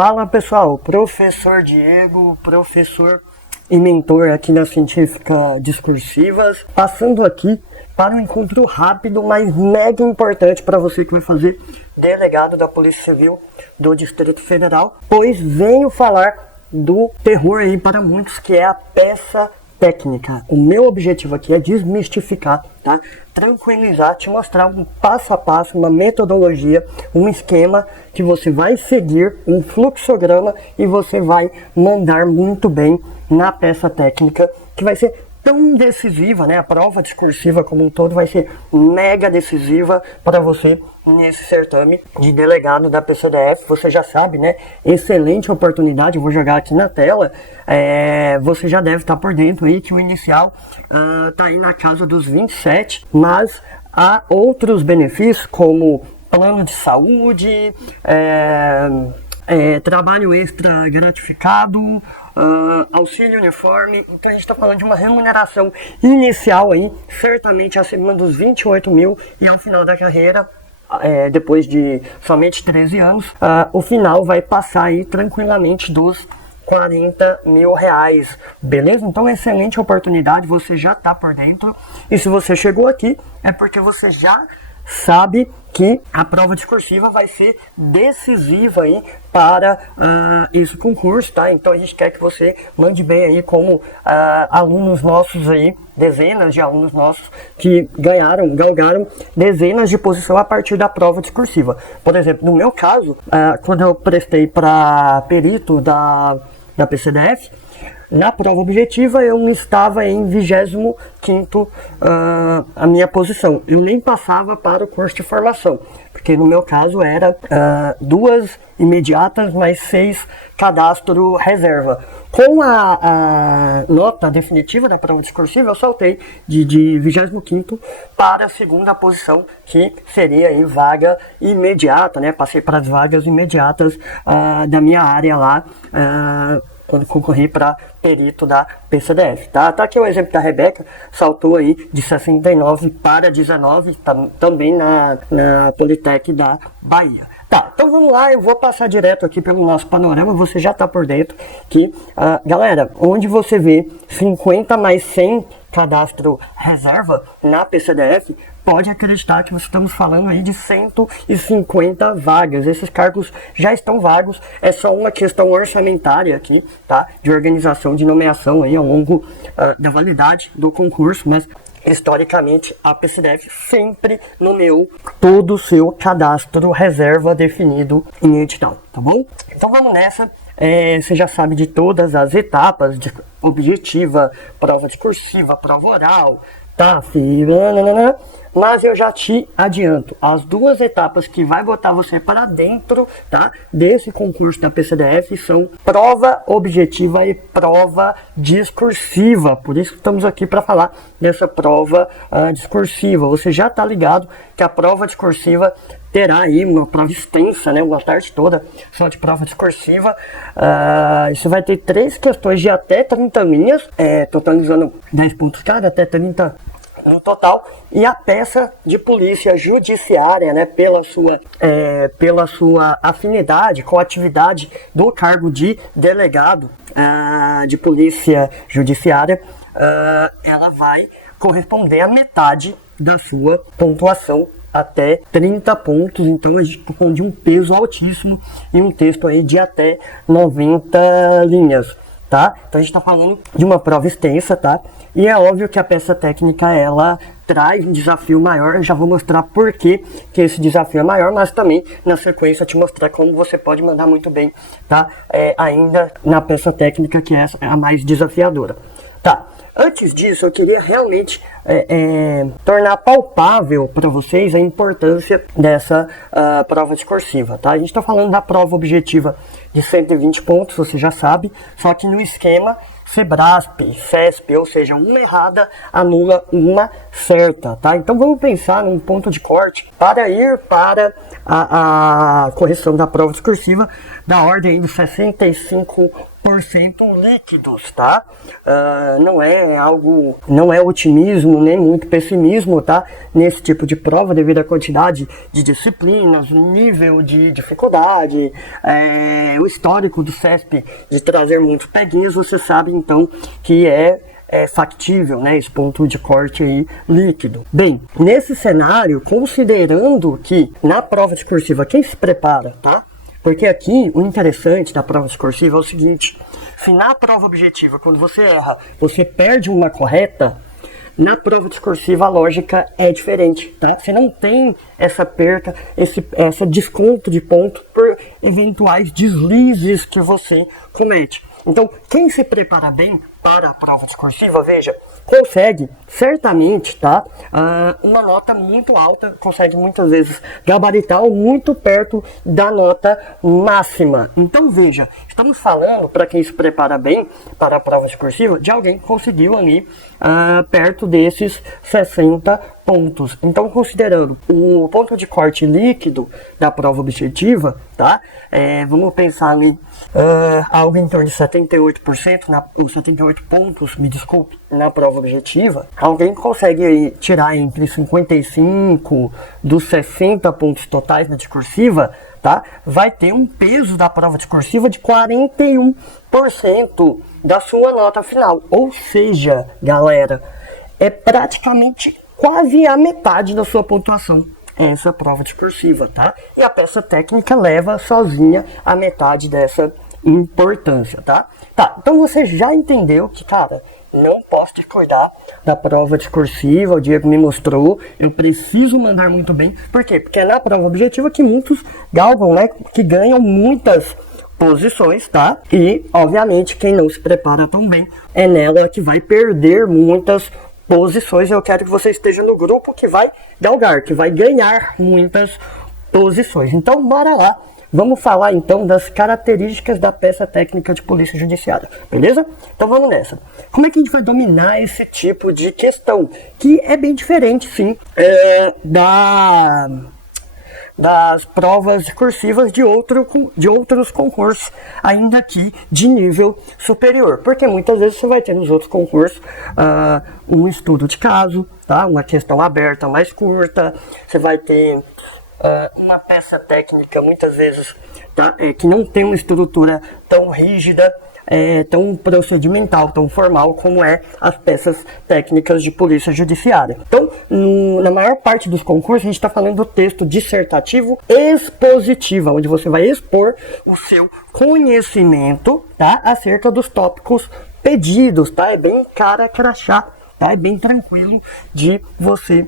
Fala pessoal, professor Diego, professor e mentor aqui na Científica Discursivas, passando aqui para um encontro rápido, mas mega importante para você que vai fazer delegado da Polícia Civil do Distrito Federal, pois venho falar do terror aí para muitos, que é a peça técnica. O meu objetivo aqui é desmistificar, tá? Tranquilizar, te mostrar um passo a passo, uma metodologia, um esquema que você vai seguir, um fluxograma, e você vai mandar muito bem na peça técnica, que vai ser tão decisiva, né? A prova discursiva como um todo vai ser mega decisiva para você nesse certame de delegado da PCDF. Você já sabe, né? Excelente oportunidade, eu vou jogar aqui na tela. Você já deve estar por dentro aí que o inicial tá aí na casa dos 27, mas há outros benefícios como plano de saúde, trabalho extra gratificado, auxílio uniforme. Então a gente está falando de uma remuneração inicial aí, certamente acima dos 28 mil, e ao final da carreira, depois de somente 13 anos, o final vai passar aí tranquilamente dos 40 mil reais, beleza? Então excelente oportunidade, você já está por dentro, e se você chegou aqui é porque você já sabe que a prova discursiva vai ser decisiva aí para esse concurso, tá? Então a gente quer que você mande bem aí como alunos nossos aí, dezenas de alunos nossos que galgaram dezenas de posição a partir da prova discursiva. Por exemplo, no meu caso, quando eu prestei para perito da PCDF, na prova objetiva eu estava em 25º a minha posição. Eu nem passava para o curso de formação, porque no meu caso era 2 imediatas mais 6 cadastro reserva. Com a nota definitiva da prova discursiva, eu saltei de 25º para a 2ª posição, que seria aí vaga imediata, né? Passei para as vagas imediatas da minha área lá, quando concorri para perito da PCDF, tá? Tá aqui o exemplo da Rebeca, saltou aí de 69 para 19, também na Politec da Bahia. Tá, então vamos lá, eu vou passar direto aqui pelo nosso panorama, você já tá por dentro que, galera, onde você vê 50 mais 100 cadastro reserva na PCDF, pode acreditar que estamos falando aí de 150 vagas. Esses cargos já estão vagos, é só uma questão orçamentária aqui, tá? De organização de nomeação aí ao longo da validade do concurso, mas historicamente a PCDF sempre nomeou todo o seu cadastro reserva definido em edital, tá bom? Então vamos nessa. Você já sabe de todas as etapas de objetiva, prova discursiva, prova oral, TAF, mas eu já te adianto, as 2 etapas que vai botar você para dentro, tá, desse concurso da PCDF são prova objetiva e prova discursiva. Por isso que estamos aqui para falar dessa prova discursiva. Você já está ligado que a prova discursiva terá aí uma prova extensa, né, uma tarde toda só de prova discursiva. Isso vai ter 3 questões de até 30 linhas, totalizando 10 pontos cada, até 30 no total, e a peça de polícia judiciária, né, pela sua afinidade com a atividade do cargo de delegado de polícia judiciária, ela vai corresponder à metade da sua pontuação, até 30 pontos, então a gente está falando de um peso altíssimo e um texto aí de até 90 linhas, tá? Então a gente está falando de uma prova extensa, tá? E é óbvio que a peça técnica, ela traz um desafio maior. Eu já vou mostrar por que esse desafio é maior, mas também na sequência te mostrar como você pode mandar muito bem, tá? Ainda na peça técnica, que é a mais desafiadora. Tá, antes disso eu queria realmente tornar palpável para vocês a importância dessa prova discursiva, tá? A gente está falando da prova objetiva de 120 pontos, você já sabe, só que no esquema Sebrasp, CESP, ou seja, uma errada anula uma certa, tá? Então vamos pensar num ponto de corte para ir para a correção da prova discursiva da ordem aí dos 65% líquidos, tá? Não é otimismo, nem muito pessimismo, tá? Nesse tipo de prova, devido à quantidade de disciplinas, nível de dificuldade, o histórico do CESP de trazer muitos peguinhos, você sabe então que é factível, né, esse ponto de corte aí líquido. Bem, nesse cenário, considerando que na prova discursiva quem se prepara, tá? Porque aqui o interessante da prova discursiva é o seguinte: se na prova objetiva, quando você erra, você perde uma correta, na prova discursiva a lógica é diferente, tá? Você não tem essa perca, esse desconto de ponto por eventuais deslizes que você comete. Então, quem se prepara bem para a prova discursiva, veja, consegue certamente, tá, uma nota muito alta, consegue muitas vezes gabaritar muito perto da nota máxima. Então, veja, estamos falando, para quem se prepara bem para a prova discursiva, de alguém que conseguiu ali perto desses 60 pontos. Então, considerando o ponto de corte líquido da prova objetiva, tá, vamos pensar ali algo em torno de 78%, ou 78 pontos, me desculpe, na prova objetiva. Alguém consegue aí tirar entre 55 dos 60 pontos totais na discursiva, tá? Vai ter um peso da prova discursiva de 41% da sua nota final. Ou seja, galera, é praticamente quase a metade da sua pontuação essa prova discursiva, tá? E a peça técnica leva sozinha a metade dessa importância, tá? Tá, então você já entendeu que, cara, não posso descuidar da prova discursiva, o Diego me mostrou, eu preciso mandar muito bem. Por quê? Porque é na prova objetiva que muitos galgam, né? Que ganham muitas posições, tá? E, obviamente, quem não se prepara tão bem é nela que vai perder muitas posições. Eu quero que você esteja no grupo que vai galgar, que vai ganhar muitas posições. Então, bora lá. Vamos falar então das características da peça técnica de polícia judiciária, beleza? Então vamos nessa. Como é que a gente vai dominar esse tipo de questão? Que é bem diferente, sim, das provas discursivas de outros concursos, ainda aqui de nível superior. Porque muitas vezes você vai ter nos outros concursos um estudo de caso, tá? Uma questão aberta mais curta, você vai ter uma peça técnica muitas vezes, tá? Que não tem uma estrutura tão rígida, tão procedimental, tão formal como as peças técnicas de polícia judiciária. Então, na maior parte dos concursos, a gente está falando do texto dissertativo expositivo, onde você vai expor o seu conhecimento, tá? Acerca dos tópicos pedidos, tá? É bem cara crachá. Tá? É bem tranquilo de você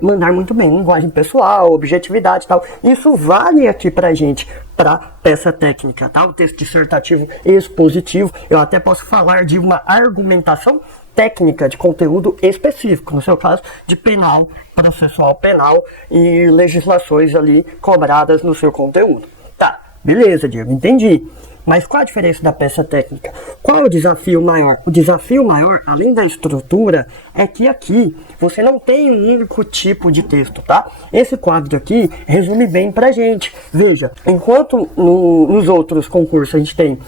mandar muito bem. Linguagem pessoal, objetividade e tal. Isso vale aqui pra gente, pra peça técnica, tá? O texto dissertativo expositivo. Eu até posso falar de uma argumentação técnica de conteúdo específico. No seu caso, de penal, processual penal e legislações ali cobradas no seu conteúdo. Tá, beleza, Diego, entendi. Mas qual a diferença da peça técnica? Qual é o desafio maior? O desafio maior, além da estrutura, é que aqui você não tem um único tipo de texto, tá? Esse quadro aqui resume bem pra gente. Veja, enquanto nos outros concursos a gente tem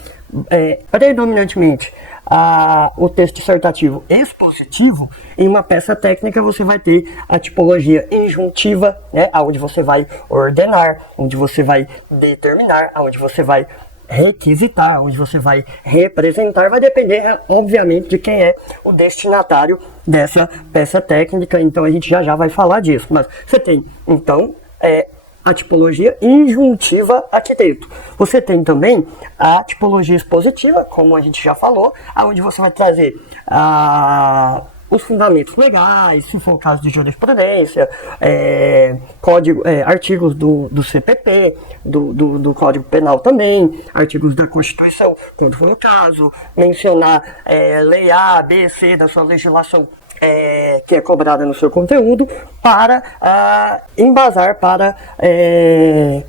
predominantemente o texto dissertativo expositivo, em uma peça técnica você vai ter a tipologia injuntiva, né? Onde você vai ordenar, onde você vai determinar, onde você vai requisitar, onde você vai representar, vai depender, obviamente, de quem é o destinatário dessa peça técnica. Então a gente já vai falar disso. Mas você tem, então, a tipologia injuntiva aqui dentro. Você tem também a tipologia expositiva, como a gente já falou, onde você vai trazer os fundamentos legais, se for o caso de jurisprudência, artigos do CPP, do Código Penal também, artigos da Constituição, quando for o caso, mencionar lei A, B, C da sua legislação que é cobrada no seu conteúdo, para embasar, para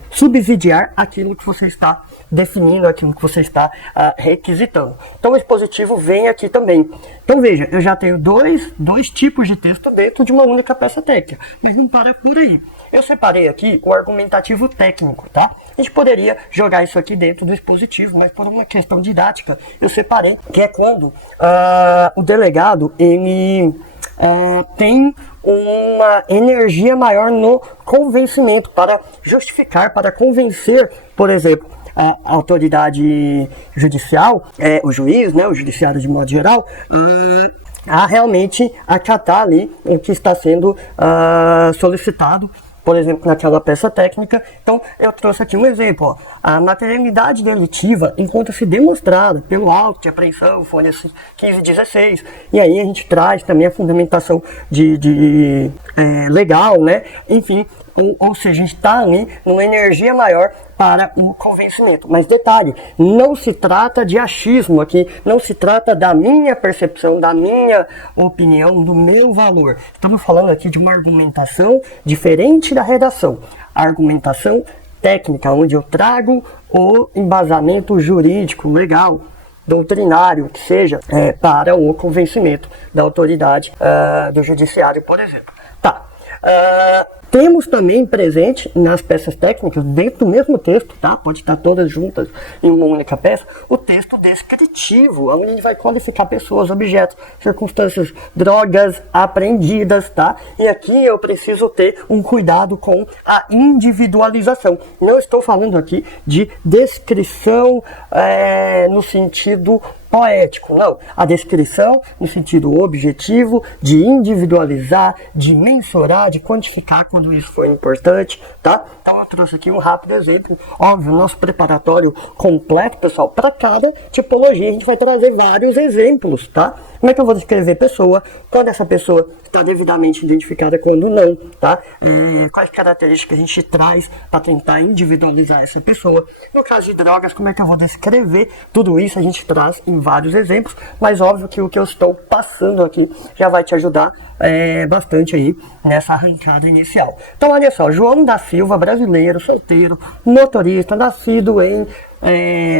subsidiar aquilo que você está definindo aquilo que você está requisitando. Então o expositivo vem aqui também. Então veja, eu já tenho dois tipos de texto dentro de uma única peça técnica, mas não para por aí. Eu separei aqui o argumentativo técnico, tá? A gente poderia jogar isso aqui dentro do expositivo, mas por uma questão didática eu separei, que é quando o delegado ele tem uma energia maior no convencimento para justificar, para convencer, por exemplo, a autoridade judicial, o juiz, né, o judiciário de modo geral, a realmente acatar ali o que está sendo solicitado, por exemplo, naquela peça técnica. Então, eu trouxe aqui um exemplo. Ó. A materialidade delitiva encontra-se demonstrada pelo auto de apreensão, folha 1516. E aí a gente traz também a fundamentação legal, né? Enfim, ou seja, a gente está ali numa energia maior para o convencimento. Mas detalhe, não se trata de achismo aqui, não se trata da minha percepção, da minha opinião, do meu valor. Estamos falando aqui de uma argumentação diferente da redação. A argumentação técnica, onde eu trago o embasamento jurídico, legal, doutrinário, que seja, para o convencimento da autoridade do judiciário, por exemplo. Tá. Temos também presente nas peças técnicas, dentro do mesmo texto, tá? Pode estar todas juntas em uma única peça, o texto descritivo, onde a gente vai qualificar pessoas, objetos, circunstâncias, drogas apreendidas, tá? E aqui eu preciso ter um cuidado com a individualização. Não estou falando aqui de descrição no sentido poético, não. A descrição no sentido objetivo, de individualizar, de mensurar, de quantificar quando isso for importante, tá? Então eu trouxe aqui um rápido exemplo. Óbvio, nosso preparatório completo, pessoal, para cada tipologia a gente vai trazer vários exemplos, tá? Como é que eu vou descrever pessoa, quando essa pessoa está devidamente identificada, quando não, tá? Quais características a gente traz para tentar individualizar essa pessoa. No caso de drogas, como é que eu vou descrever tudo isso? A gente traz em vários exemplos, mas óbvio que o que eu estou passando aqui já vai te ajudar bastante aí nessa arrancada inicial. Então olha só, João da Silva, brasileiro, solteiro, motorista, nascido em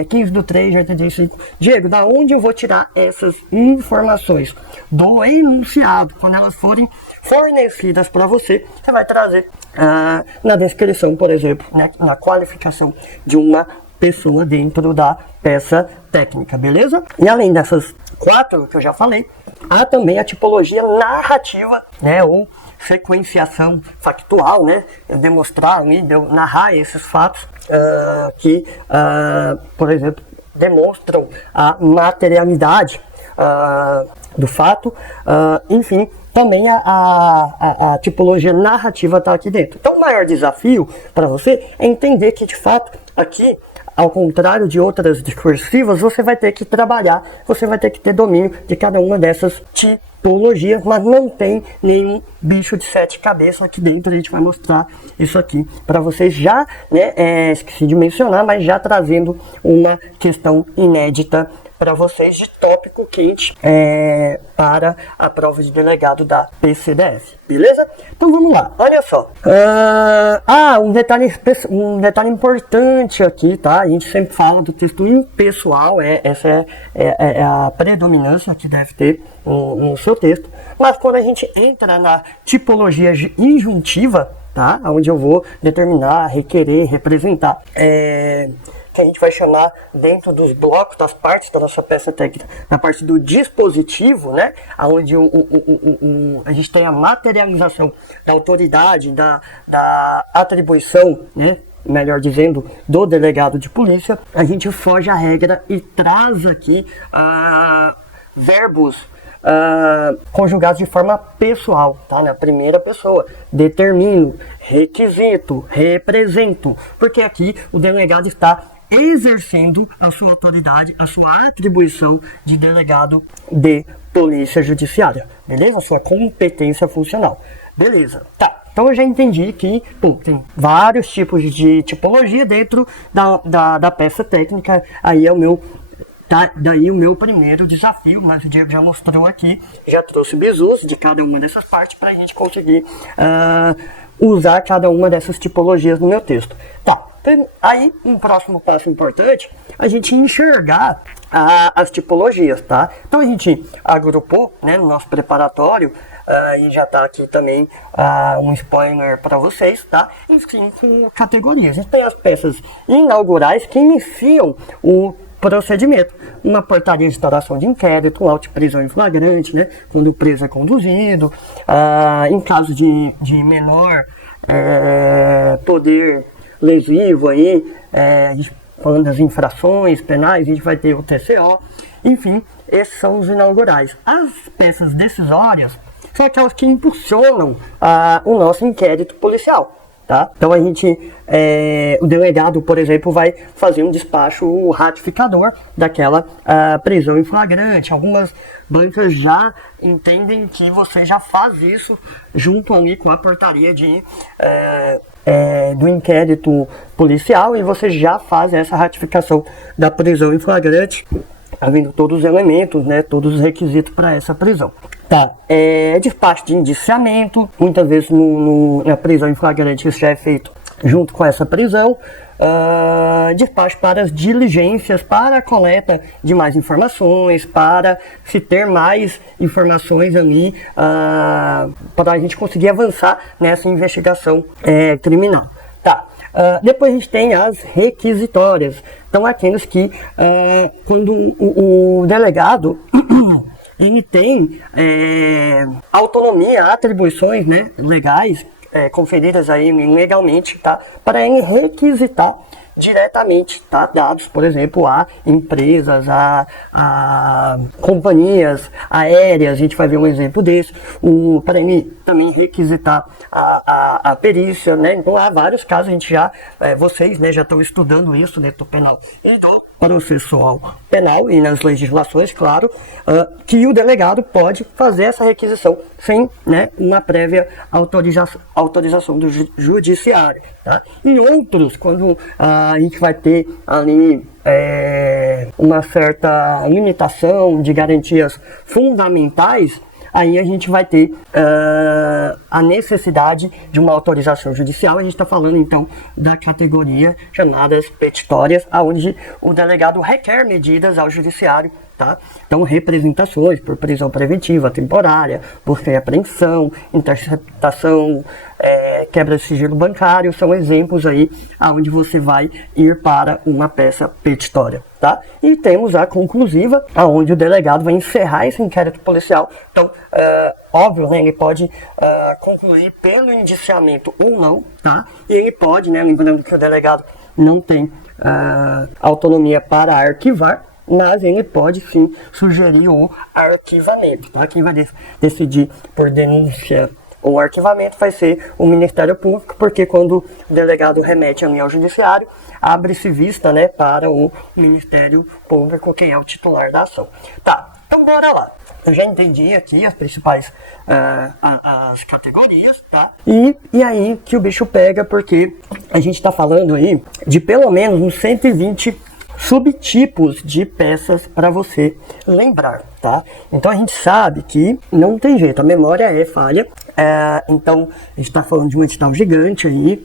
15/3/85. Diego, da onde eu vou tirar essas informações? Do enunciado. Quando elas forem fornecidas para você, você vai trazer na descrição, por exemplo, né, na qualificação de uma pessoa dentro da peça técnica, beleza? E além dessas 4 que eu já falei, há também a tipologia narrativa, né, ou sequenciação factual, né, demonstrar, narrar esses fatos que, por exemplo, demonstram a materialidade do fato, enfim, também a tipologia narrativa está aqui dentro. Então o maior desafio para você é entender que, de fato, aqui, ao contrário de outras discursivas, você vai ter que trabalhar, você vai ter que ter domínio de cada uma dessas tipologias, mas não tem nenhum bicho de 7 cabeças aqui dentro. A gente vai mostrar isso aqui para vocês já, né, esqueci de mencionar, mas já trazendo uma questão inédita para vocês de tópico quente para a prova de delegado da PCDF, beleza? Então vamos lá, olha só. Um detalhe importante aqui, tá? A gente sempre fala do texto impessoal, essa é a predominância que deve ter no seu texto, mas quando a gente entra na tipologia injuntiva, tá? Onde eu vou determinar, requerer, representar, que a gente vai chamar dentro dos blocos, das partes da nossa peça técnica, na parte do dispositivo, né, onde a gente tem a materialização da autoridade, da atribuição, né, melhor dizendo, do delegado de polícia, a gente foge à regra e traz aqui verbos conjugados de forma pessoal, tá? Na primeira pessoa. Determino, requisito, represento, porque aqui o delegado está exercendo a sua autoridade, a sua atribuição de delegado de polícia judiciária, beleza? A sua competência funcional, beleza? Tá, então eu já entendi que tem vários tipos de tipologia dentro da peça técnica. Aí é o meu daí o meu primeiro desafio, mas o Diego já mostrou aqui, já trouxe bizus de cada uma dessas partes para a gente conseguir usar cada uma dessas tipologias no meu texto. Tá, Aí, um próximo passo importante, a gente enxergar as tipologias, tá? Então a gente agrupou, né, no nosso preparatório, e já está aqui também um spoiler para vocês, tá? Em 5 categorias. A gente tem as peças inaugurais que iniciam o procedimento. Uma portaria de instauração de inquérito, um auto de prisão em flagrante, né? Quando o preso é conduzido. Em caso de menor poder lesivo aí, a gente falando das infrações penais, a gente vai ter o TCO. Enfim, esses são os inaugurais. As peças decisórias são aquelas que impulsionam o nosso inquérito policial, tá? Então a gente, o delegado, por exemplo, vai fazer um despacho ratificador daquela prisão em flagrante. Algumas bancas já entendem que você já faz isso junto ali com a portaria do inquérito policial, e você já faz essa ratificação da prisão em flagrante, havendo todos os elementos, né, todos os requisitos para essa prisão. Tá, despacho de indiciamento, muitas vezes na prisão em flagrante isso já é feito junto com essa prisão. Despacho para as diligências, para a coleta de mais informações, para se ter mais informações ali, para a gente conseguir avançar nessa investigação criminal. Tá. Depois a gente tem as requisitórias. Então, aqueles que, quando o delegado ele tem autonomia, atribuições, né, legais, conferidas aí legalmente, tá, para ele requisitar diretamente, tá, dados, por exemplo, a empresas, a companhias aéreas. A gente vai ver um exemplo desse, para ele também requisitar a perícia, né? Então há vários casos, a gente já, vocês, né, já estão estudando isso dentro do penal e do processual penal e nas legislações, claro, que o delegado pode fazer essa requisição sem, né, uma prévia autorização do judiciário, tá? Em outros, quando a gente vai ter ali uma certa limitação de garantias fundamentais, aí a gente vai ter a necessidade de uma autorização judicial. A gente está falando então da categoria chamadas petitórias, onde o delegado requer medidas ao judiciário, tá? Então, representações por prisão preventiva temporária, busca e apreensão, interceptação, quebra de sigilo bancário, são exemplos aí aonde você vai ir para uma peça petitória, tá? E temos a conclusiva, aonde o delegado vai encerrar esse inquérito policial. Então, óbvio, né, ele pode concluir pelo indiciamento ou não, tá? E ele pode, né, lembrando que o delegado não tem autonomia para arquivar, mas ele pode sim sugerir o arquivamento, tá? Quem vai decidir por denúncia ou arquivamento vai ser o Ministério Público, porque quando o delegado remete ali ao judiciário, abre-se vista, né, para o Ministério Público, quem é o titular da ação. Tá, então bora lá. Eu já entendi aqui as principais as categorias, tá? E aí que o bicho pega, porque a gente está falando aí de pelo menos uns 120 subtipos de peças para você lembrar, tá? Então a gente sabe que não tem jeito, a memória é falha, então a gente está falando de um edital gigante aí,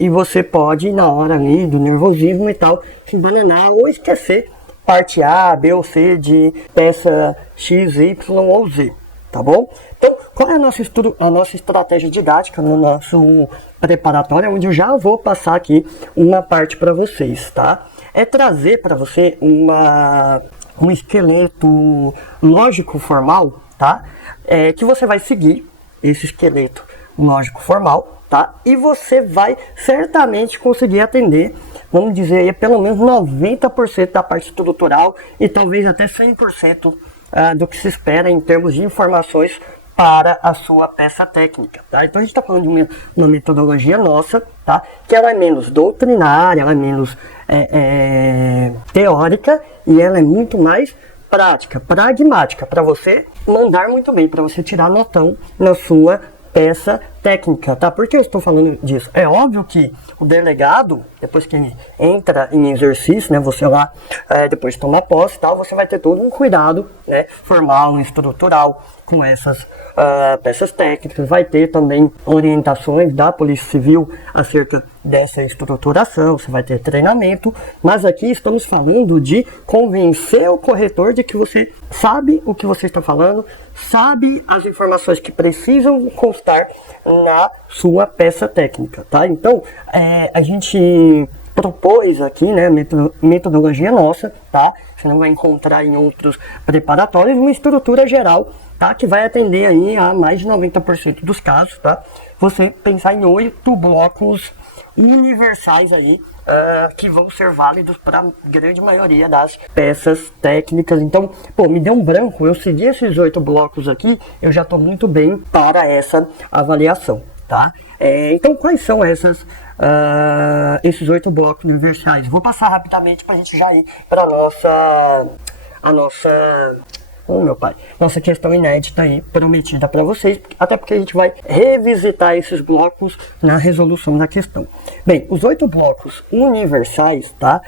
e você pode, na hora ali do nervosismo e tal, se embananar ou esquecer parte A, B ou C de peça X, Y ou Z, tá bom? Então, qual é a nossa estratégia didática no nosso preparatório, onde eu já vou passar aqui uma parte para vocês, tá? É trazer para você um esqueleto lógico formal, tá? Que você vai seguir esse esqueleto lógico formal, tá? E você vai certamente conseguir atender, vamos dizer aí, pelo menos 90% da parte estrutural e talvez até 100% do que se espera em termos de informações para a sua peça técnica, tá? Então a gente está falando de uma metodologia nossa, tá? Que ela é menos doutrinária, ela é menos teórica e ela é muito mais prática, pragmática, para você mandar muito bem, para você tirar notão na sua peça técnica, tá? Por que eu estou falando disso? É óbvio que o delegado, depois que ele entra em exercício, né, você lá, depois toma posse e tal, você vai ter todo um cuidado, né, formal, estrutural, com essas peças técnicas, vai ter também orientações da Polícia Civil acerca dessa estruturação, você vai ter treinamento, mas aqui estamos falando de convencer o corretor de que você sabe o que você está falando, sabe as informações que precisam constar na sua peça técnica, tá? Então, a gente propôs aqui, né, metodologia nossa, tá? Você não vai encontrar em outros preparatórios, uma estrutura geral, tá? Que vai atender aí a mais de 90% dos casos, tá? Você pensar em 8 blocos universais aí, que vão ser válidos para a grande maioria das peças técnicas. Então, pô, me deu um branco, eu segui esses 8 blocos aqui, eu já estou muito bem para essa avaliação, tá? Então, quais são esses 8 blocos universais? Vou passar rapidamente para a gente já ir para a nossa questão inédita aí, prometida para vocês, até porque a gente vai revisitar esses blocos na resolução da questão. Bem, os 8 blocos universais, tá,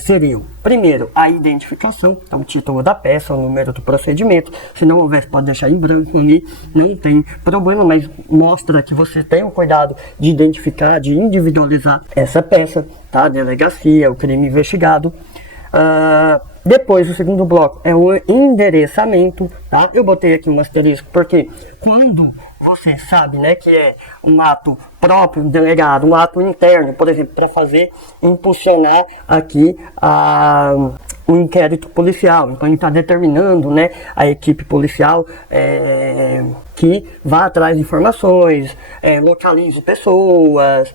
seriam, primeiro, a identificação, então o título da peça, o número do procedimento, se não houver, pode deixar em branco ali, não tem problema, mas mostra que você tem o cuidado de identificar, de individualizar essa peça, tá, a delegacia, o crime investigado. Depois, o segundo bloco é o endereçamento, tá? Eu botei aqui um asterisco porque quando você sabe, né, que é um ato próprio do delegado, um ato interno, por exemplo, para fazer impulsionar aqui o inquérito policial. Então, a gente está determinando, né, a equipe policial que vá atrás de informações, localize pessoas,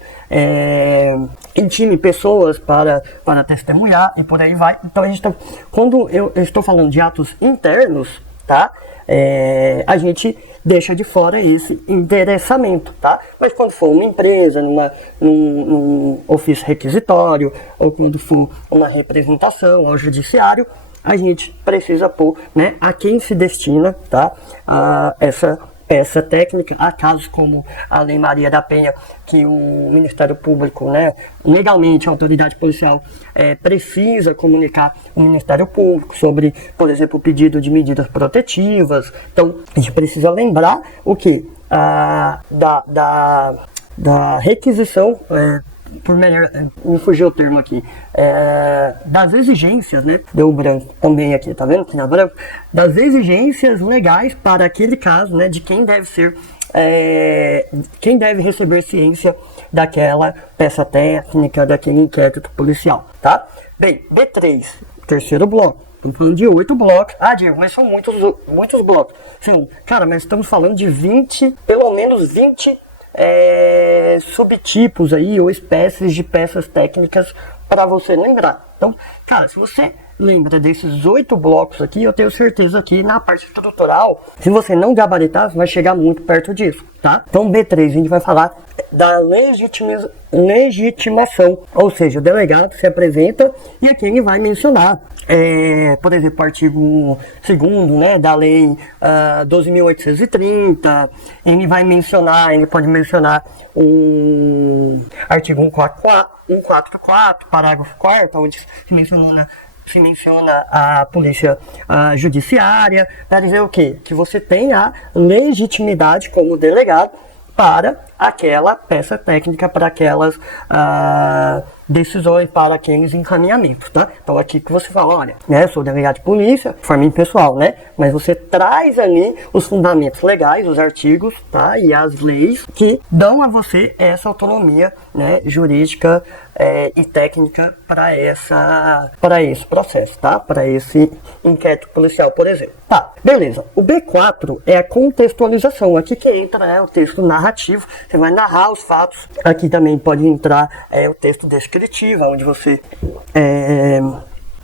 intime pessoas para testemunhar e por aí vai. Então, quando eu estou falando de atos internos, tá? A gente deixa de fora esse endereçamento, tá? Mas quando for uma empresa, num ofício requisitório, ou quando for uma representação ao judiciário, a gente precisa pôr, né, a quem se destina, tá, essa peça técnica. Há casos como a Lei Maria da Penha, que o Ministério Público, né, legalmente a autoridade policial precisa comunicar o Ministério Público sobre, por exemplo, o pedido de medidas protetivas. Então, a gente precisa lembrar o que? Da requisição, por melhor, me fugiu o termo aqui, das exigências, né, deu branco também aqui, tá vendo que na branco, das exigências legais para aquele caso, né, de quem deve ser, quem deve receber ciência daquela peça técnica, daquele inquérito policial, tá? Bem, B3, terceiro bloco. Estamos falando de 8 blocos. Ah, Diego, mas são muitos blocos. Sim, cara, mas estamos falando de 20, pelo menos 20 subtipos aí, ou espécies de peças técnicas para você lembrar. Então, cara, se você lembra desses 8 blocos aqui, eu tenho certeza que na parte estrutural, se você não gabaritar, você vai chegar muito perto disso, tá? Então, B3, a gente vai falar da legitimação, ou seja, o delegado se apresenta e aqui ele vai mencionar, por exemplo, o artigo 2º, né, da Lei 12.830, ele pode mencionar o artigo 144, parágrafo 4º, onde se menciona a polícia judiciária, para dizer o quê? Que você tem a legitimidade como delegado para aquela peça técnica, para aquelas decisões, para aqueles encaminhamentos, tá? Então aqui que você fala, olha, né, sou delegado de polícia, de forma impessoal, né? Mas você traz ali os fundamentos legais, os artigos, tá? E as leis que dão a você essa autonomia, né, jurídica e técnica para esse processo, tá? Para esse inquérito policial, por exemplo. Tá, beleza. O B4 é a contextualização. Aqui que entra, né, o texto narrativo. Você vai narrar os fatos. Aqui também pode entrar o texto descritivo, onde você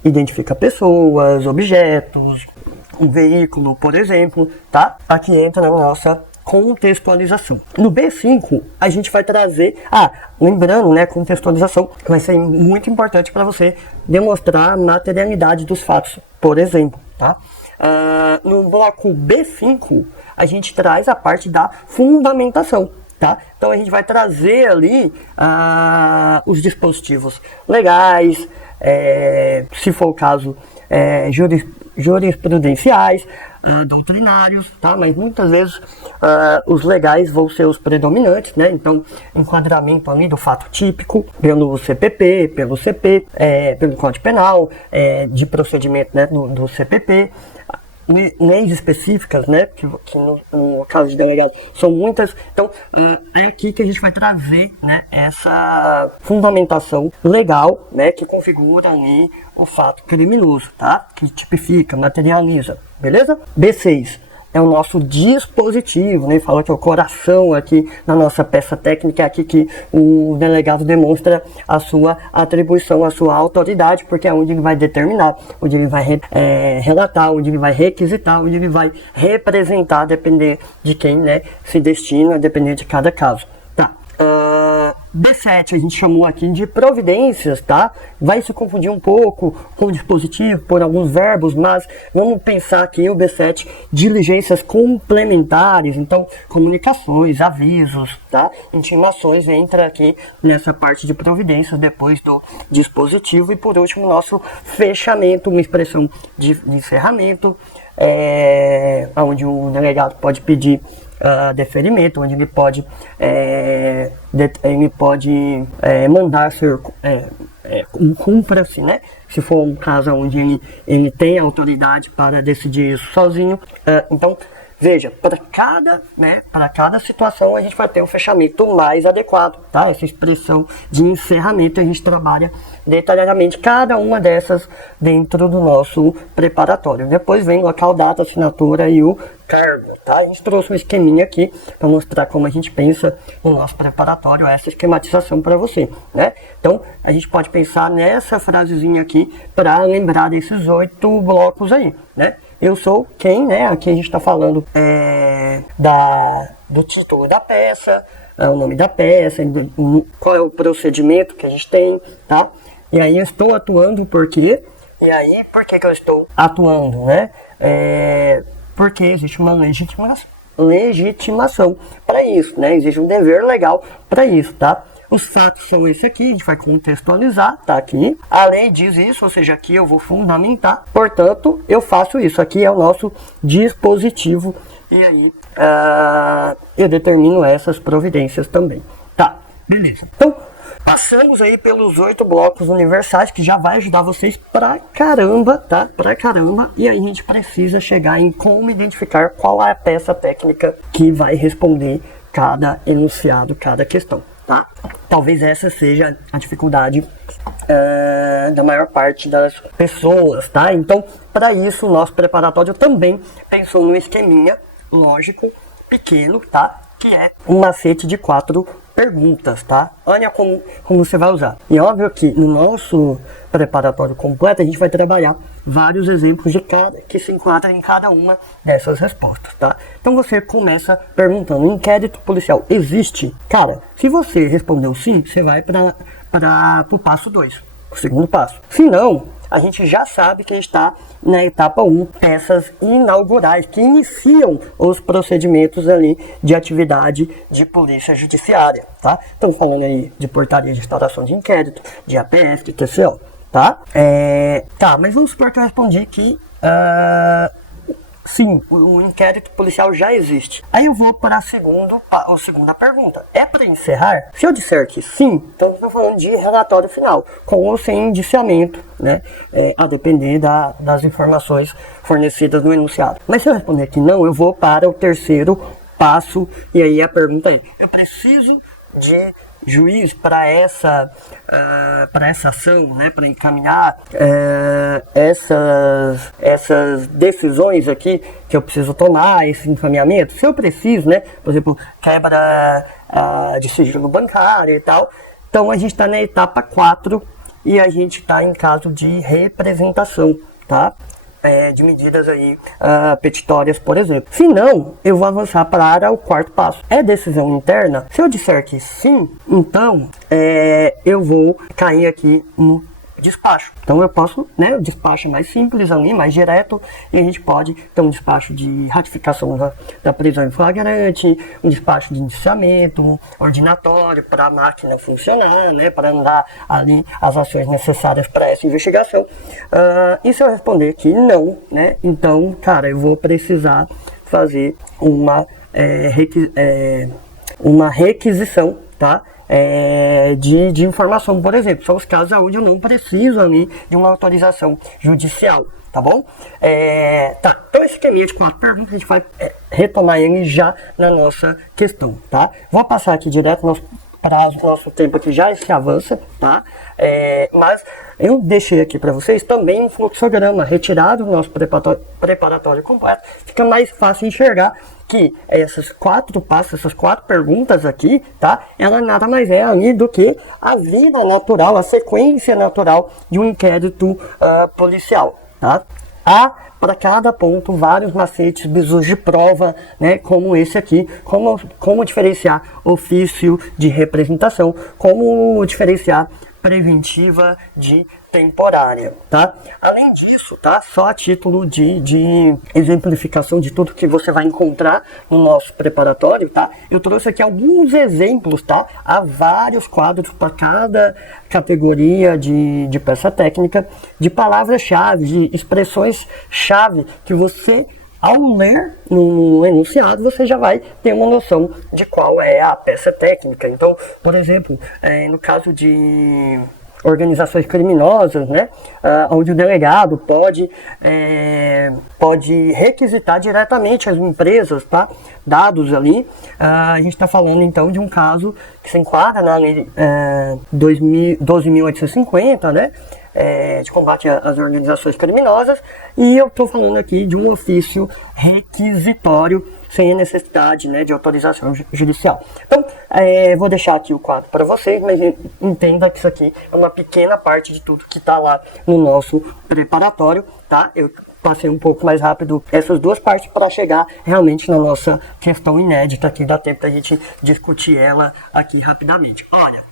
identifica pessoas, objetos, um veículo, por exemplo, tá? Aqui entra a nossa contextualização. No B5, a gente vai trazer... lembrando, né, contextualização vai ser muito importante para você demonstrar a materialidade dos fatos, por exemplo, tá? No bloco B5, a gente traz a parte da fundamentação, tá? Então, a gente vai trazer ali os dispositivos legais, se for o caso, jurisprudenciais, doutrinários, tá? Mas muitas vezes os legais vão ser os predominantes, né? Então, enquadramento ali do fato típico pelo CPP, pelo CP, pelo Código Penal, de procedimento, né, do CPP, leis específicas, né, que no caso de delegado são muitas. Então, é aqui que a gente vai trazer, né, essa fundamentação legal, né, que configura ali o fato criminoso, tá? Que tipifica, materializa, beleza? B6 é o nosso dispositivo, né? Fala que é o coração aqui na nossa peça técnica, é aqui que o delegado demonstra a sua atribuição, a sua autoridade, porque é onde ele vai determinar, onde ele vai relatar, onde ele vai requisitar, onde ele vai representar, depender de quem, né, se destina, depender de cada caso. Tá. B7 a gente chamou aqui de providências, tá? Vai se confundir um pouco com o dispositivo por alguns verbos, mas vamos pensar aqui o B7, diligências complementares, então comunicações, avisos, tá? Intimações entra aqui nessa parte de providências depois do dispositivo. E por último, nosso fechamento, uma expressão de encerramento, onde o delegado pode pedir deferimento, onde ele pode mandar ser cumpra-se, né? Se for um caso onde ele tem autoridade para decidir isso sozinho. Então, veja, para cada situação a gente vai ter um fechamento mais adequado, tá? Essa expressão de encerramento a gente trabalha detalhadamente cada uma dessas dentro do nosso preparatório. Depois vem local, data, assinatura e o cargo, tá? A gente trouxe um esqueminha aqui para mostrar como a gente pensa no nosso preparatório, essa esquematização para você, né? Então, a gente pode pensar nessa frasezinha aqui para lembrar desses 8 blocos aí, né? Eu sou quem, né? Aqui a gente está falando do título da peça, o nome da peça, qual é o procedimento que a gente tem, tá? E aí eu estou atuando por quê? E aí, por que eu estou atuando, né? Porque existe uma legitimação para isso, né? Existe um dever legal para isso, tá? Os fatos são esse aqui, a gente vai contextualizar, tá aqui. A lei diz isso, ou seja, aqui eu vou fundamentar, portanto, eu faço isso. Aqui é o nosso dispositivo e aí eu determino essas providências também. Tá, beleza. Então, passamos aí pelos 8 blocos universais, que já vai ajudar vocês pra caramba, tá? Pra caramba. E aí a gente precisa chegar em como identificar qual é a peça técnica que vai responder cada enunciado, cada questão. Tá? Talvez essa seja a dificuldade da maior parte das pessoas, tá? Então, para isso, o nosso preparatório também pensou no esqueminha lógico pequeno, tá? Que é um macete de 4 perguntas, tá? Olha como você vai usar. E óbvio que no nosso preparatório completo a gente vai trabalhar vários exemplos de que se enquadram em cada uma dessas respostas, tá? Então você começa perguntando: inquérito policial existe? Cara, se você respondeu sim, você vai para o passo 2, o segundo passo. Se não, a gente já sabe que está na etapa 1, peças inaugurais, que iniciam os procedimentos ali de atividade de polícia judiciária, tá? Estamos falando aí de portaria de instauração de inquérito, de APF, de TCO, tá? Tá, mas vamos supor que eu respondi que sim, o inquérito policial já existe. Aí eu vou para a segunda pergunta. É para encerrar? Se eu disser que sim, então estou falando de relatório final, com ou sem indiciamento, né? A depender das informações fornecidas no enunciado. Mas se eu responder que não, eu vou para o terceiro passo. E aí a pergunta é: eu preciso de juiz para essa ação, né, para encaminhar essas decisões aqui que eu preciso tomar, esse encaminhamento? Se eu preciso, né, por exemplo, quebra de sigilo bancário e tal. Então a gente está na etapa 4 e a gente está em caso de representação, tá? De medidas aí petitórias, por exemplo. Se não, eu vou avançar para o quarto passo. É decisão interna? Se eu disser que sim, então eu vou cair aqui no despacho. Então eu posso, né, o despacho é mais simples ali, mais direto, e a gente pode ter um despacho de ratificação da prisão em flagrante, um despacho de indiciamento, um ordinatório para a máquina funcionar, né, para andar ali as ações necessárias para essa investigação. E se eu responder que não, né, então, cara, eu vou precisar fazer uma requisição, tá? De informação, por exemplo. São os casos onde eu não preciso ali de uma autorização judicial, tá bom? Tá, então esse esqueminha de 4 perguntas, a gente vai retomar ele já na nossa questão, tá? Vou passar aqui direto nosso tempo aqui já se avança, tá? Mas eu deixei aqui para vocês também um fluxograma retirado do nosso preparatório completo. Fica mais fácil enxergar que essas 4 passos, essas 4 perguntas aqui, tá? Ela nada mais é ali do que a vida natural, a sequência natural de um inquérito policial, tá? Há para cada ponto vários macetes, bizus de prova, né, como esse aqui, como diferenciar ofício de representação, como diferenciar preventiva de temporária, tá? Além disso, tá? Só a título de exemplificação de tudo que você vai encontrar no nosso preparatório, tá? Eu trouxe aqui alguns exemplos, tá? Há vários quadros para cada categoria de peça técnica, de palavras-chave, de expressões-chave que você, ao ler no enunciado, você já vai ter uma noção de qual é a peça técnica. Então, por exemplo, no caso de organizações criminosas, né, onde o delegado pode requisitar diretamente as empresas, tá, dados ali. A gente está falando então de um caso que se enquadra na lei 12.850, né, de combate às organizações criminosas, e eu estou falando aqui de um ofício requisitório sem a necessidade, né, de autorização judicial. Então, vou deixar aqui o quadro para vocês, mas entenda que isso aqui é uma pequena parte de tudo que está lá no nosso preparatório, tá? Eu passei um pouco mais rápido essas 2 partes para chegar realmente na nossa questão inédita aqui, dá tempo da gente discutir ela aqui rapidamente. Olha,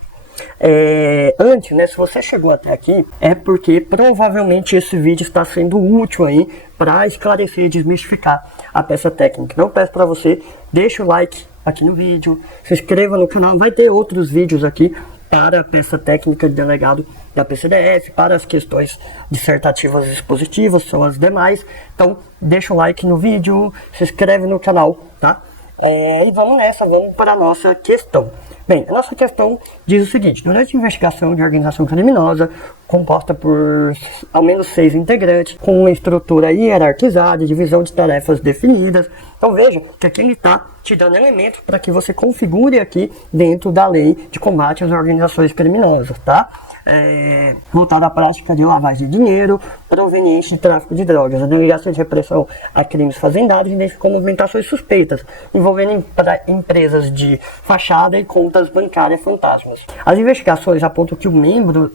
antes, né, se você chegou até aqui, é porque provavelmente esse vídeo está sendo útil aí para esclarecer e desmistificar a peça técnica. Então eu peço para você, deixa o like aqui no vídeo, se inscreva no canal, vai ter outros vídeos aqui para a peça técnica de delegado da PCDF, para as questões dissertativas e expositivas, são as demais. Então deixa o like no vídeo, se inscreve no canal, tá? E vamos nessa, vamos para a nossa questão. Bem, a nossa questão diz o seguinte: durante a investigação de organização criminosa, composta por ao menos 6 integrantes, com uma estrutura hierarquizada, divisão de tarefas definidas. Então veja que aqui ele está te dando elementos para que você configure aqui dentro da lei de combate às organizações criminosas, tá? Voltada à prática de lavagem de dinheiro proveniente de tráfico de drogas. A Delegacia de Repressão a Crimes Fazendários identificou movimentações suspeitas envolvendo empresas de fachada e contas bancárias fantasmas. As investigações apontam que os membros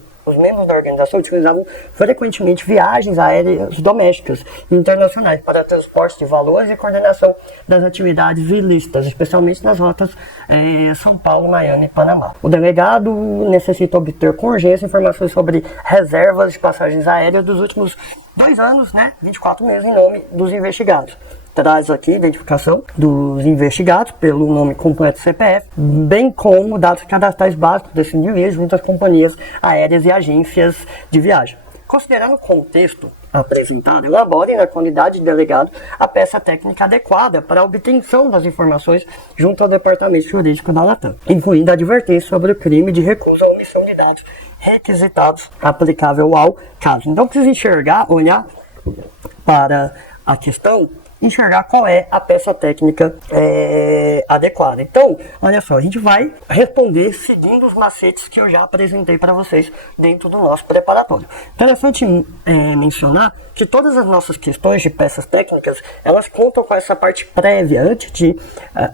da organização utilizavam frequentemente viagens aéreas domésticas e internacionais para transporte de valores e coordenação das atividades ilícitas, especialmente nas rotas São Paulo, Miami e Panamá. O delegado necessita obter com urgência informações sobre reservas de passagens aéreas dos últimos 2 anos, né, 24 meses, em nome dos investigados. Traz aqui a identificação dos investigados pelo nome completo CPF, bem como dados cadastrais básicos desse indivíduo junto às companhias aéreas e agências de viagem. Considerando o contexto apresentado, elabore na qualidade de delegado a peça técnica adequada para a obtenção das informações junto ao departamento jurídico da Latam, incluindo a advertência sobre o crime de recusa ou omissão de dados requisitados aplicável ao caso. Então precisa enxergar, olhar para a questão, enxergar qual é a peça técnica adequada. Então, olha só, a gente vai responder seguindo os macetes que eu já apresentei para vocês dentro do nosso preparatório. Interessante mencionar que todas as nossas questões de peças técnicas, elas contam com essa parte prévia, antes de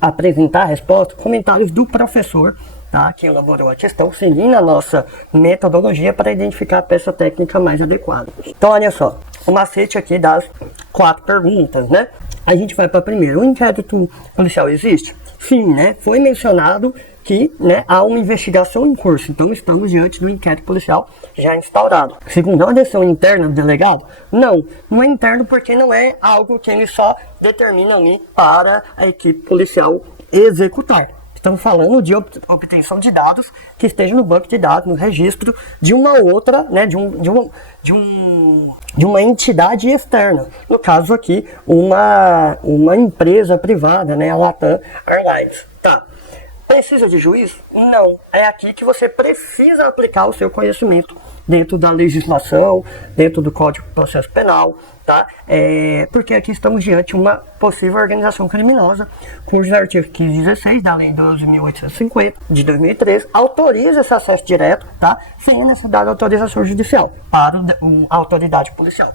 apresentar a resposta, comentários do professor, tá, que elaborou a questão, seguindo a nossa metodologia para identificar a peça técnica mais adequada. Então, olha só, o macete aqui das 4 perguntas, né? A gente vai para a primeira. O inquérito policial existe? Sim, né? Foi mencionado que, né, há uma investigação em curso. Então estamos diante do inquérito policial já instaurado. Segundo, é uma decisão interna do delegado? Não é interno porque não é algo que ele só determina ali para a equipe policial executar. Estamos falando de obtenção de dados que estejam no banco de dados, no registro de uma outra, né, de uma entidade externa. No caso aqui, uma empresa privada, né, a Latam Airlines. Tá. Precisa de juiz? Não. É aqui que você precisa aplicar o seu conhecimento dentro da legislação, dentro do Código de Processo Penal, tá? Porque aqui estamos diante de uma possível organização criminosa, cujo artigo 1516 da Lei 12.850 de 2013 autoriza esse acesso direto, tá? Sem a necessidade de autorização judicial para a autoridade policial.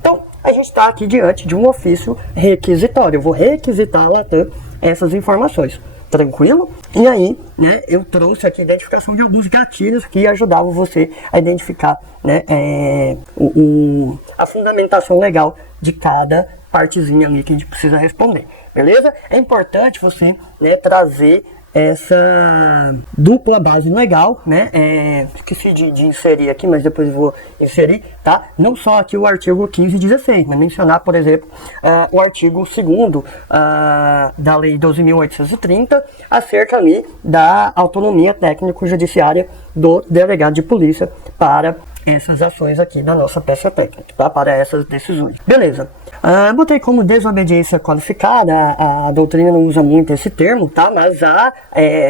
Então, a gente está aqui diante de um ofício requisitório. Eu vou requisitar a Latam essas informações. Tranquilo? E aí, né, eu trouxe aqui a identificação de alguns gatilhos que ajudavam você a identificar, né, a fundamentação legal de cada partezinha ali que a gente precisa responder. Beleza? É importante você, né, trazer essa dupla base legal, né? Esqueci de inserir aqui, mas depois eu vou inserir, tá? Não só aqui o artigo 1516, mas mencionar, por exemplo, o artigo 2º da Lei 12.830, acerca ali da autonomia técnico-judiciária do delegado de polícia para essas ações aqui da nossa peça técnica, tá? Para essas decisões. Beleza. Botei como desobediência qualificada, a doutrina não usa muito esse termo, tá? Mas a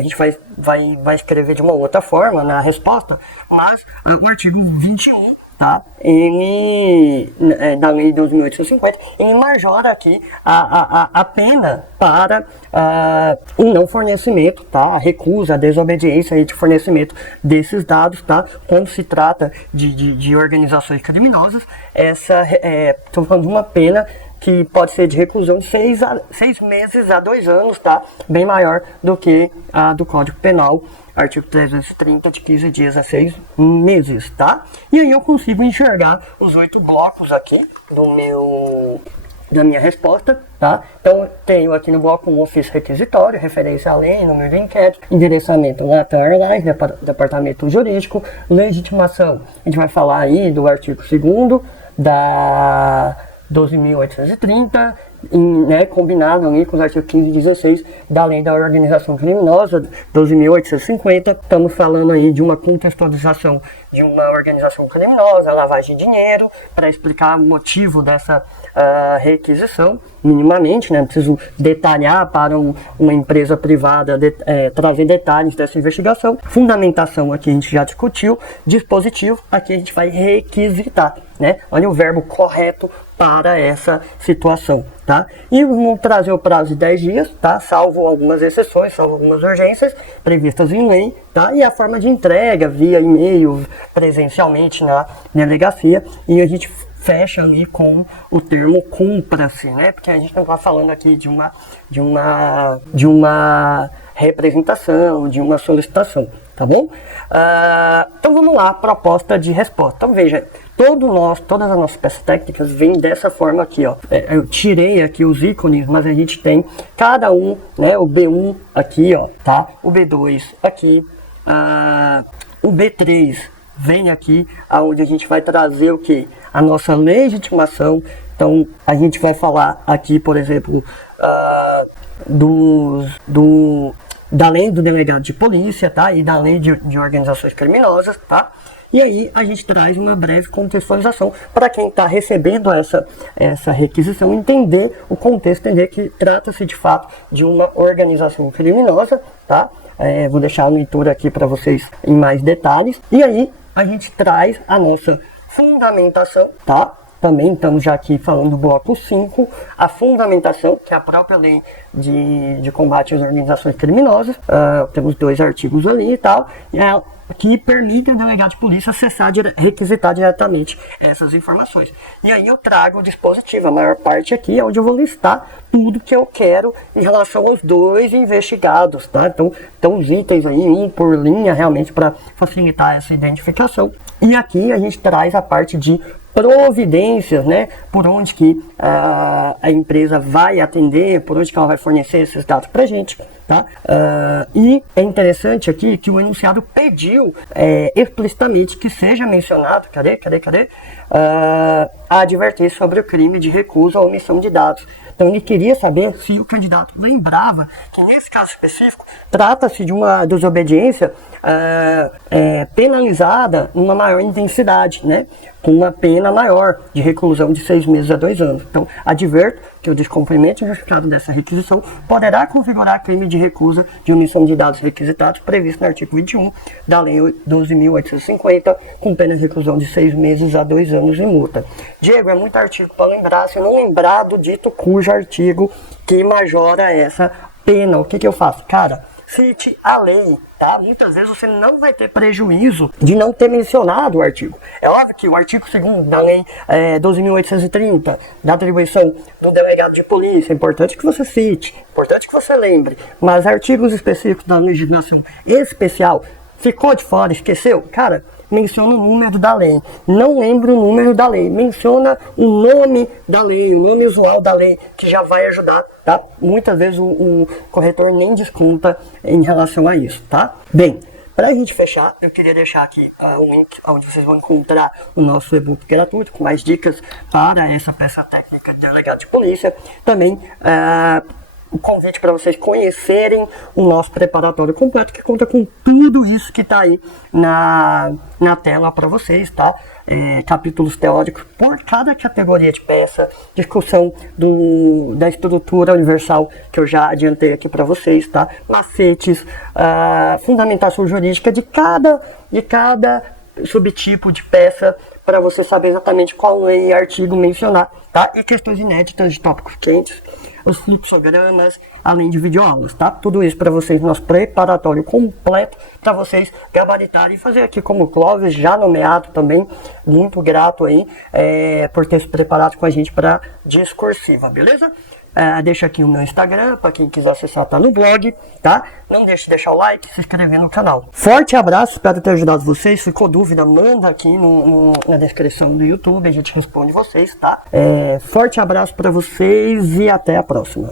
gente vai escrever de uma outra forma na resposta, mas o artigo 21, tá? Ele, da Lei 12.850, ele majora aqui a pena para o não fornecimento, tá? A recusa, a desobediência de fornecimento desses dados, tá? Quando se trata de organizações criminosas, estou falando de uma pena que pode ser de reclusão de 6 meses a 2 anos, tá? Bem maior do que a do Código Penal, artigo 330, de 15 dias a 6 meses, tá? E aí eu consigo enxergar os 8 blocos aqui da minha resposta, tá? Então, tenho aqui no bloco 1 ofício requisitório, referência à lei, número de inquérito, endereçamento Latam Airlines, departamento jurídico, legitimação. A gente vai falar aí do artigo 2º da 12.830, né, combinado ali com os artigos 15 e 16 da Lei da Organização Criminosa, 12.850. Estamos falando aí de uma contextualização de uma organização criminosa, lavagem de dinheiro, para explicar o motivo dessa requisição, minimamente, né? Preciso detalhar para uma empresa privada, trazer detalhes dessa investigação. Fundamentação aqui a gente já discutiu, dispositivo aqui a gente vai requisitar, né? Olha o verbo correto para essa situação, tá? E vamos trazer o prazo de 10 dias, tá? Salvo algumas exceções, salvo algumas urgências previstas em lei, tá? E a forma de entrega via e-mail, presencialmente na delegacia, e a gente fecha ali com o termo cumpra-se, né? Porque a gente não está falando aqui de uma representação, de uma solicitação, tá bom? Então vamos lá, proposta de resposta. Então veja, todas as nossas peças técnicas vêm dessa forma aqui, ó. Eu tirei aqui os ícones, mas a gente tem cada um, né? O B1 aqui, ó, tá? O B2 aqui, o B3 vem aqui, aonde a gente vai trazer o que? A nossa legitimação. Então a gente vai falar aqui, por exemplo, da lei do delegado de polícia, tá? E da lei de organizações criminosas, tá? E aí a gente traz uma breve contextualização para quem está recebendo essa requisição entender o contexto, entender que trata-se de fato de uma organização criminosa, tá? Vou deixar a leitura aqui para vocês em mais detalhes. E aí a gente traz a nossa fundamentação, tá? Também estamos já aqui falando do bloco 5, a fundamentação, que é a própria lei de combate às organizações criminosas. Temos 2 artigos ali e tal, que permitem o delegado de polícia acessar, requisitar diretamente essas informações. E aí eu trago o dispositivo, a maior parte aqui é onde eu vou listar tudo que eu quero em relação aos 2 investigados, tá? Então os itens aí, um por linha, realmente para facilitar essa identificação. E aqui a gente traz a parte de providências, né, por onde que a empresa vai atender, por onde que ela vai fornecer esses dados para a gente, tá? E é interessante aqui que o enunciado pediu explicitamente que seja mencionado, cadê? A advertência sobre o crime de recusa ou omissão de dados. Então ele queria saber se o candidato lembrava que nesse caso específico trata-se de uma desobediência penalizada numa maior intensidade, né? Com uma pena maior de reclusão de 6 meses a 2 anos. Então, adverto que o descumprimento injustificado dessa requisição poderá configurar crime de recusa de omissão de dados requisitados previsto no artigo 21 da Lei 12.850, com pena de reclusão de 6 meses a 2 anos e multa. Diego, é muito artigo para lembrar, se não lembrar do dito cujo artigo que majora essa pena, o que eu faço? Cara, cite a lei, tá? Muitas vezes você não vai ter prejuízo de não ter mencionado o artigo. É óbvio que o artigo 2º da Lei 12.830, da atribuição do delegado de polícia, é importante que você cite, importante que você lembre, mas artigos específicos da legislação especial, ficou de fora, esqueceu? Cara, menciona o número da lei. Não lembra o número da lei. Menciona o nome da lei, o nome usual da lei, que já vai ajudar, tá? Muitas vezes o corretor nem desconta em relação a isso, tá? Bem, para a gente fechar, eu queria deixar aqui o link onde vocês vão encontrar o nosso e-book gratuito, com mais dicas para essa peça técnica de delegado de polícia. Também o convite para vocês conhecerem o nosso preparatório completo, que conta com tudo isso que está aí na tela para vocês, tá? Capítulos teóricos por cada categoria de peça, discussão da estrutura universal que eu já adiantei aqui para vocês, tá? Macetes, fundamentação jurídica de cada subtipo de peça, para você saber exatamente qual lei e artigo mencionar, tá? E questões inéditas de tópicos quentes, os fluxogramas, além de videoaulas, tá? Tudo isso para vocês no nosso preparatório completo, para vocês gabaritarem e fazer aqui como Clóvis, já nomeado também, muito grato aí por ter se preparado com a gente para discursiva, beleza? Deixa aqui o meu Instagram, para quem quiser acessar, tá no blog, tá? Não deixe de deixar o like e se inscrever no canal. Forte abraço, espero ter ajudado vocês. Se ficou dúvida, manda aqui na descrição do YouTube, a gente responde vocês, tá? Forte abraço para vocês e até a próxima.